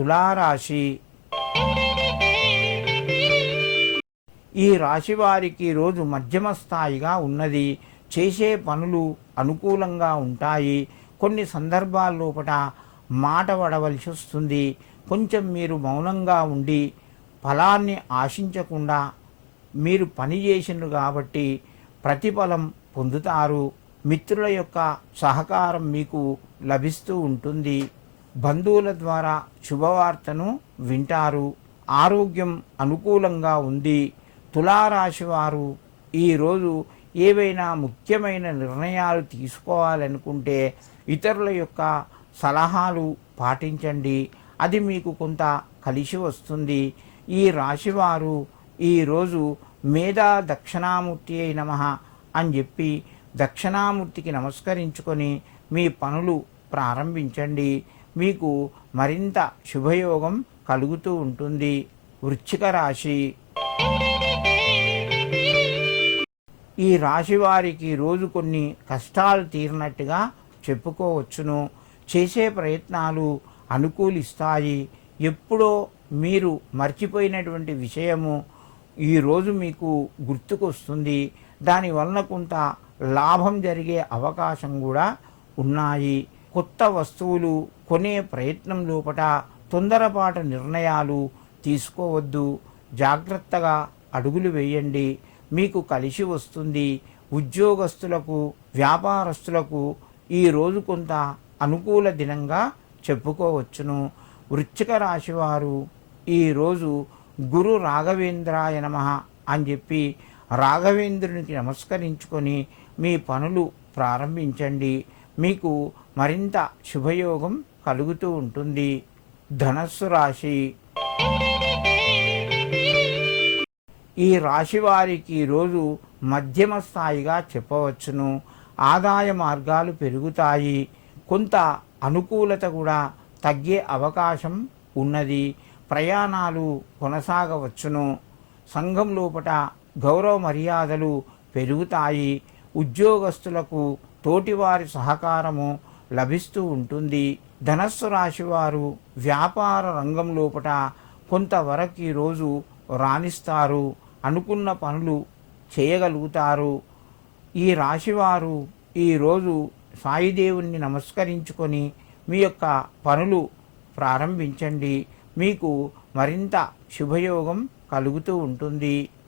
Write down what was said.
తులారాశి. ఈ రాశి వారికి రోజు మధ్యమ స్థాయిగా ఉన్నది. చేసే పనులు అనుకూలంగా ఉంటాయి. కొన్ని సందర్భాల్లోపట మాట పడవలసి వస్తుంది. కొంచెం మీరు మౌనంగా ఉండి ఫలాన్ని ఆశించకుండా మీరు పని చేసినారు కాబట్టి ప్రతిఫలం పొందుతారు. మిత్రుల యొక్క సహకారం మీకు లభిస్తూ ఉంటుంది. బంధువుల ద్వారా శుభవార్తను వింటారు. ఆరోగ్యం అనుకూలంగా ఉంది. తులారాశి వారు ఈరోజు ఏవైనా ముఖ్యమైన నిర్ణయాలు తీసుకోవాలనుకుంటే ఇతరుల యొక్క సలహాలు పాటించండి. అది మీకు కొంత కలిసి వస్తుంది. ఈ రాశివారు ఈరోజు మేధా దక్షిణామూర్తి అయి నమః అని చెప్పి దక్షిణామూర్తికి నమస్కరించుకొని మీ పనులు ప్రారంభించండి. మీకు మరింత శుభయోగం కలుగుతూ ఉంటుంది. వృశ్చిక రాశి. ఈ రాశి వారికి రోజు కొన్ని కష్టాలు తీరినట్టుగా చెప్పుకోవచ్చును. చేసే ప్రయత్నాలు అనుకూలిస్తాయి. ఎప్పుడో మీరు మర్చిపోయినటువంటి విషయము ఈరోజు మీకు గుర్తుకొస్తుంది. దానివలన కొంత లాభం జరిగే అవకాశం కూడా ఉన్నాయి. కొత్త వస్తువులు కొనే ప్రయత్నం లోపట తొందరపాటు నిర్ణయాలు తీసుకోవద్దు. జాగ్రత్తగా అడుగులు వేయండి. మీకు కలిసి వస్తుంది. ఉద్యోగస్తులకు వ్యాపారస్తులకు ఈరోజు కొంత అనుకూల దినంగా చెప్పుకోవచ్చును. వృశ్చిక రాశి వారు ఈరోజు గురు రాఘవేంద్రాయ నమః అని చెప్పి రాఘవేంద్రునికి నమస్కరించుకొని మీ పనులు ప్రారంభించండి. మీకు మరింత శుభయోగం కలుగుతూ ఉంటుంది. ధనస్సు రాశి. ఈ రాశి వారికి రోజు మధ్యమ స్థాయిగా చెప్పవచ్చును. ఆదాయ మార్గాలు పెరుగుతాయి. కొంత అనుకూలత కూడా తగ్గే అవకాశం ఉన్నది. ప్రయాణాలు కొనసాగవచ్చును. సంఘం లోపట గౌరవ మర్యాదలు పెరుగుతాయి. ఉద్యోగస్తులకు తోటివారి సహకారము లభిస్తూ ఉంటుంది. ధనస్సు రాశి వారు వ్యాపార రంగం లోపట కొంతవరకు ఈరోజు రాణిస్తారు. అనుకున్న పనులు చేయగలుగుతారు. ఈ రాశివారు ఈరోజు సాయిదేవుణ్ణి నమస్కరించుకొని మీ యొక్క పనులు ప్రారంభించండి. మీకు మరింత శుభయోగం కలుగుతూ ఉంటుంది.